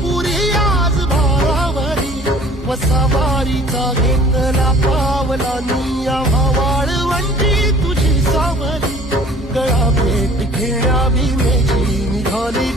पुरी आज भारावरी वसावारीचा घेतला पावला निया वाळवंटी तुझी सावरी गळा भेट घेण्या भीमेची निघाली